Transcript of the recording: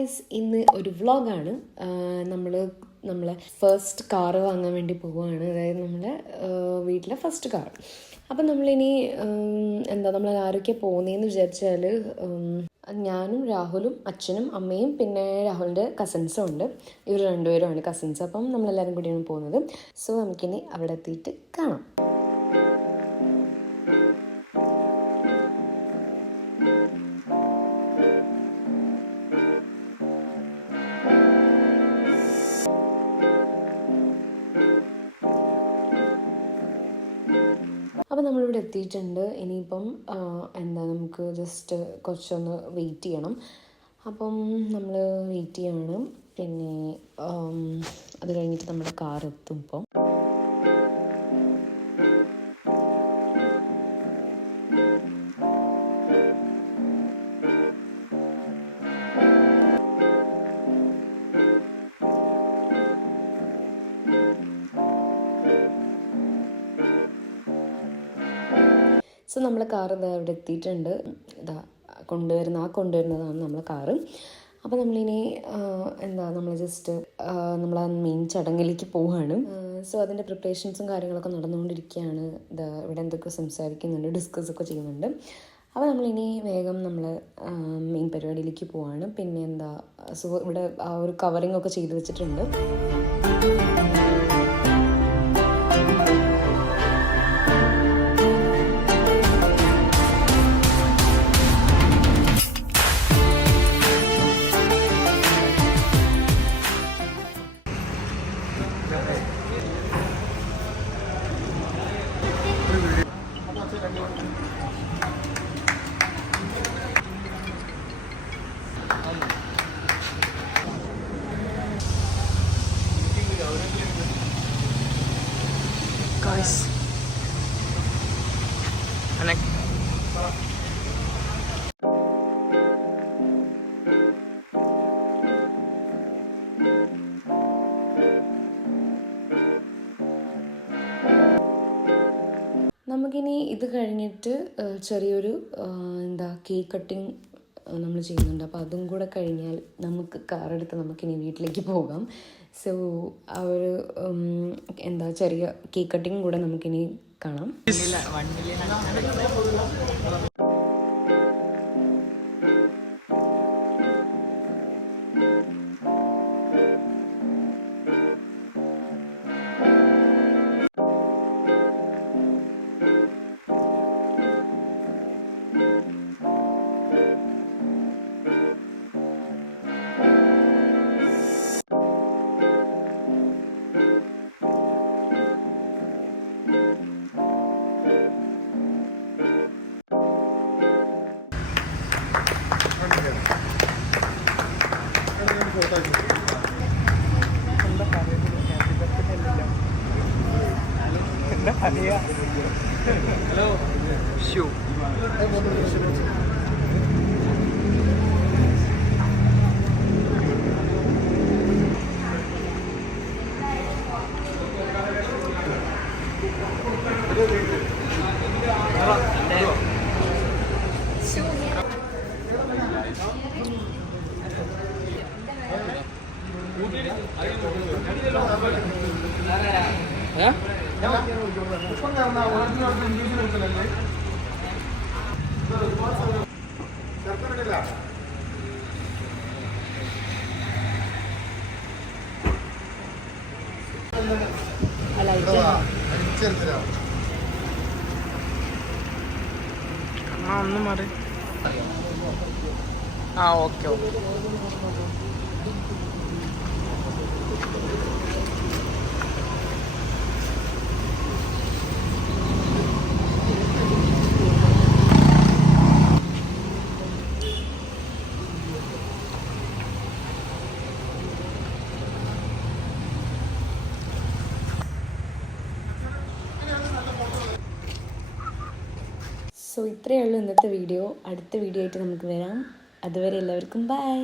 Guys, ഇന്ന് ഒരു വ്ളോഗാണ്. നമ്മളെ ഫസ്റ്റ് കാറ് വാങ്ങാൻ വേണ്ടി പോവുകയാണ്. അതായത് നമ്മളെ വീട്ടിലെ ഫസ്റ്റ് കാർ. അപ്പം നമ്മളിനി നമ്മൾ ആരൊക്കെയാണ് പോകുന്നതെന്ന് വിചാരിച്ചാൽ ഞാനും രാഹുലും അച്ഛനും അമ്മയും പിന്നെ രാഹുലിൻ്റെ കസിൻസും ഉണ്ട്. ഇവർ രണ്ടുപേരുമാണ് കസിൻസ്. അപ്പം നമ്മളെല്ലാവരും കൂടിയാണ് പോകുന്നത്. സോ നമുക്കിനി അവിടെ എത്തിയിട്ട് കാണാം. അപ്പോൾ നമ്മളിവിടെ എത്തിയിട്ടുണ്ട്. ഇനിയിപ്പം നമുക്ക് ജസ്റ്റ് കുറച്ചൊന്ന് വെയിറ്റ് ചെയ്യണം. അപ്പം നമ്മൾ വെയിറ്റ് ചെയ്യണം. പിന്നെ അത് കഴിഞ്ഞിട്ട് നമ്മുടെ കാർ എത്തും. ഇപ്പം സോ നമ്മളെ കാർ ഇവിടെ എത്തിയിട്ടുണ്ട്. കൊണ്ടുവരുന്നതാണ് നമ്മളെ കാറ്. അപ്പോൾ നമ്മളിനി നമ്മൾ ജസ്റ്റ് നമ്മളാ മെയിൻ ചടങ്ങിലേക്ക് പോവുകയാണ്. സോ അതിൻ്റെ പ്രിപ്പറേഷൻസും കാര്യങ്ങളൊക്കെ നടന്നുകൊണ്ടിരിക്കുകയാണ്. ഇവിടെ എന്തൊക്കെ സംസാരിക്കുന്നുണ്ട്, ഡിസ്കസൊക്കെ ചെയ്യുന്നുണ്ട്. അപ്പോൾ നമ്മളിനി വേഗം നമ്മൾ മെയിൻ പരിപാടിയിലേക്ക് പോവുകയാണ്. പിന്നെ സോ ഇവിടെ ആ ഒരു കവറിങ് ഒക്കെ ചെയ്ത് വെച്ചിട്ടുണ്ട്. Guys, connect. നമുക്കിനി ഇത് കഴിഞ്ഞിട്ട് ചെറിയൊരു കേക്ക് കട്ടിങ് നമ്മൾ ചെയ്യുന്നുണ്ട്. അപ്പോൾ അതും കൂടെ കഴിഞ്ഞാൽ നമുക്ക് കാറെടുത്ത് നമുക്കിനി വീട്ടിലേക്ക് പോകാം. സോ ആ ഒരു ചെറിയ കേക്ക് കട്ടിങ് കൂടെ നമുക്കിനി കാണാം. ഹലോ ഷൂ ഒന്ന് മാറി. Okay okay. സോ ഇത്രയേ ഉള്ളൂ ഇന്നത്തെ വീഡിയോ. അടുത്ത വീഡിയോ ആയിട്ട് നമുക്ക് വരാം. അതുവരെ എല്ലാവർക്കും ബൈ.